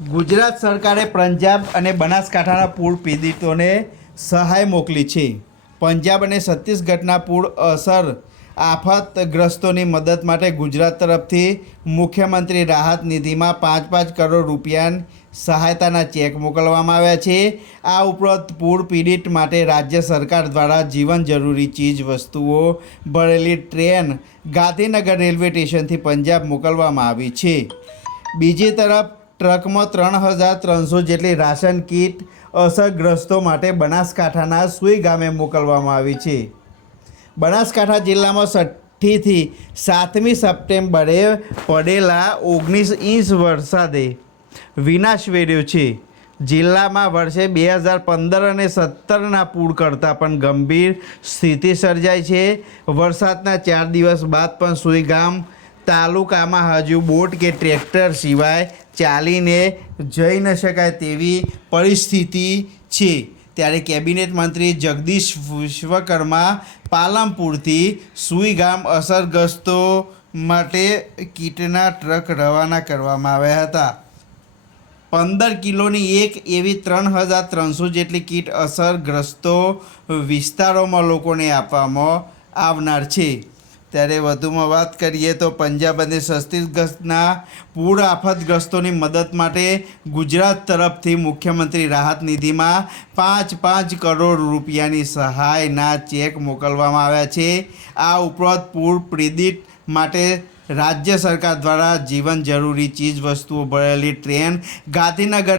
ગુજરાત સરકારે પંજાબ અને બનાસકાંઠાના પૂર પીડિતોને સહાય મોકલી છે. પંજાબ અને છત્તીસગઢના પૂર અસર આફતગ્રસ્તોની મદદ માટે ગુજરાત તરફથી મુખ્યમંત્રી રાહત નિધિમાં 5-5 કરોડ રૂપિયાની સહાયતાના ચેક મોકલવામાં આવ્યા છે. આ ઉપરાંત પૂર પીડિત માટે રાજ્ય સરકાર દ્વારા જીવન જરૂરી ચીજ વસ્તુઓ ભરેલી ટ્રેન ગાંધીનગર રેલવે સ્ટેશનથી પંજાબ મોકલવામાં આવી છે. બીજી તરફ ટ્રકમાં 3,300 જેટલી રાશન કીટ અસરગ્રસ્તો માટે બનાસકાંઠાના સુઈ ગામે મોકલવામાં આવી છે. બનાસકાંઠા જિલ્લામાં 6થી 7મી સપ્ટેમ્બરે પડેલા 19 ઇંચ વરસાદે વિનાશ વેર્યો છે. જિલ્લામાં વર્ષે 2015 અને 17ના પૂર કરતાં પણ ગંભીર સ્થિતિ સર્જાઈ છે. વરસાદના 4 દિવસ બાદ પણ સુઈ ગામ તાલુકામાં હજુ બોટ કે ટ્રેક્ટર સિવાય ચાલીને જઈ ન શકાય તેવી પરિસ્થિતિ છે. ત્યારે કેબિનેટ મંત્રી જગદીશ વિશ્વકર્મા પાલનપુરથી સુઈ ગામ અસરગ્રસ્તો માટે કીટના ટ્રક રવાના કરવામાં આવ્યા હતા. 15 કિલોની એક એવી 3,300 જેટલી કીટ અસરગ્રસ્તો વિસ્તારોમાં લોકોને આપવામાં આવનાર છે. ત્યારે વધુમાં વાત કરીએ તો પંજાબ અને છત્તીસગઢના પૂર આફતગ્રસ્તોની મદદ માટે ગુજરાત તરફથી મુખ્યમંત્રી રાહત નિધિમાં 5-5 કરોડ રૂપિયાની સહાયના ચેક મોકલવામાં આવ્યા છે. આ ઉપરાંત પૂર પીડિત માટે રાજ્ય સરકાર દ્વારા જીવન જરૂરી ચીજ વસ્તુઓ ભરેલી ટ્રેન ગાંધીનગર